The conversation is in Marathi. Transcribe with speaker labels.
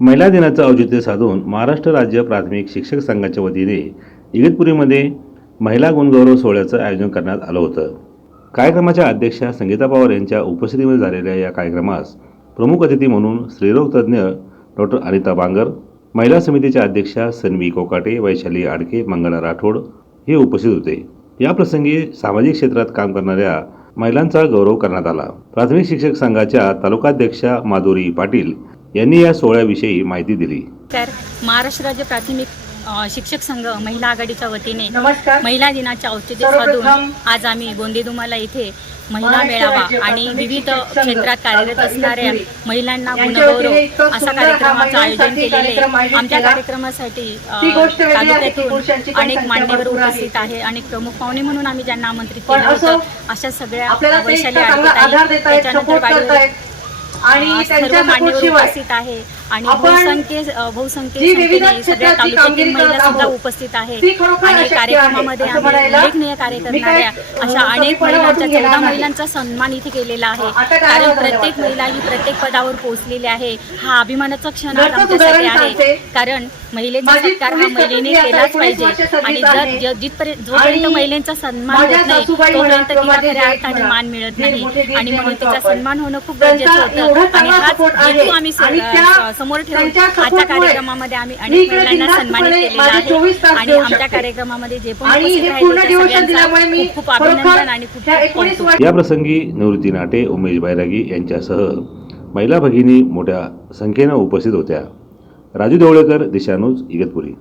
Speaker 1: महिला दिनाचं औचित्य साधून महाराष्ट्र राज्य प्राथमिक शिक्षक संघाच्या वतीने इगतपुरीमध्ये महिला गुणगौरव सोहळ्याचं आयोजन करण्यात आलं होतं. कार्यक्रमाच्या अध्यक्षा संगीता पवार यांच्या उपस्थितीमध्ये झालेल्या या कार्यक्रमास प्रमुख अतिथी म्हणून स्त्रीरोगतज्ज्ञ डॉक्टर अनिता बांगर महिला समितीच्या अध्यक्षा सन्वी कोकाटे वैशाली आडके मंगला राठोड हे उपस्थित होते. या प्रसंगी सामाजिक क्षेत्रात काम करणाऱ्या महिलांचा गौरव करण्यात आला. प्राथमिक शिक्षक संघाच्या तालुकाध्यक्षा माधुरी पाटील यांनी या सोहळ्याविषयी माहिती दिली.
Speaker 2: तर महाराष्ट्र राज्य प्राथमिक शिक्षक संघ महिला आघाडीच्या वतीने
Speaker 3: नमस्कार.
Speaker 2: महिला दिनाचे औचित्य साधून आज आम्ही गोंदेदुमाला इथे महिला मेळावा आणि विविध क्षेत्रात कार्यरत असणाऱ्या महिलांना गुणगौरव असा
Speaker 3: हा
Speaker 2: कार्यक्रमाचं आयोजन केलेले आमच्या. कार्यक्रमासाठी अ,
Speaker 3: ती गोष्ट वेगळी आहे की
Speaker 2: तालुक्यातून अनेक मान्यवर. उपस्थित आहे अनेक प्रमुख पाहुणे म्हणून आम्ही ज्यांना आमंत्रित केलं
Speaker 3: असो,
Speaker 2: होतं अशा सगळ्या वैशाली त्याच्यानंतर
Speaker 3: आणि त्यांच्या सपोर्ट शिवाय
Speaker 2: उपस्थित आहे. आणि बहुसंख्य बहुसंख्य सगळ्या तालुक्यातील महिला सुद्धा उपस्थित आहेत आणि कार्यक्रमामध्ये आम्ही उल्लेखनीय कार्य करणाऱ्या अशा अनेक महिलांच्या चौदा. महिलांचा सन्मान इथे केलेला आहे कारण प्रत्येक? महिला ही प्रत्येक पदावर पोहोचलेली आहे हा अभिमानाचा क्षण आज आमच्यासाठी आहे. कारण महिलेचा सत्कार हा महिलेने केलाच
Speaker 3: 19
Speaker 2: पाहिजे आणि जर जिथपर्यंत जोपर्यंत महिलांचा सन्मान होत नाही तोपर्यंत तिला खऱ्या अर्थाने मान मिळत नाही आणि म्हणून तिचा. सन्मान होणं खूप गरजेचं होतं आणि हाच. हेतू आम्ही समोर ठेवून आजच्या कार्यक्रमामध्ये आम्ही अनेक महिलांना सन्मानित केलेलं आहे
Speaker 3: 24 तास
Speaker 2: आणि आमच्या. कार्यक्रमामध्ये जे पण
Speaker 3: हे
Speaker 2: खूप खूप अभिनंदन आणि खूप
Speaker 3: त्या
Speaker 2: खूप
Speaker 3: 19
Speaker 2: कौतुक.
Speaker 3: वर्ष
Speaker 1: या प्रसंगी निवृत्ती नाटे उमेश बैरागी यांच्यासह महिला भगिनी मोठ्या संख्येनं उपस्थित होत्या राजू देवळेकर दिशानूज इगतपुरी